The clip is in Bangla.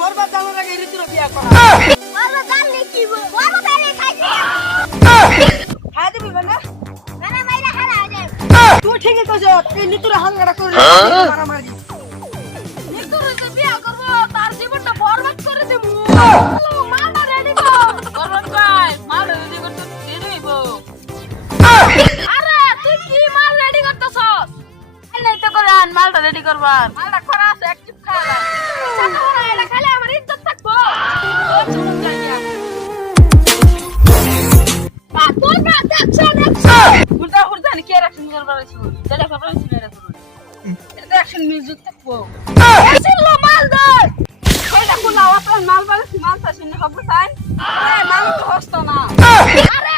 বরবাদ জানার আগে ঋতুর বিয়া করা বরবাদ জানলে কি বরবাদ আরে খাইছি খাই দিবি মানে মানে মাইরা হারা যায় তুই ঠিকই কইছ এই ঋতুর হাঙ্গাটা করে মারামারি ঋতুর যে বিয়া করব তার জীবনটা বরবাদ করে দেব মালটা রেডি কর বরবাদ ভাই মাল রেডি করতে দেব আরে তুই কি মাল রেডি করতেছস নাই তো করে আন মালটা রেডি করবার মালটা খরা আছে এক চিপ খা সাথে বড় এটা খেলে আমার ইজ্জত থাকবো তোর না দেখছ বুঝা বুঝা নি কে রাখছেন করবার আছে যেটা করবার আছে এটা করুন এটা অ্যাকশন মিউজিক থাকবো এসিলো মাল দে এটা কোন আওয়াজ মাল বালে মাল চাইছেন খবর চাই আরে মাল তো হস্ত না আরে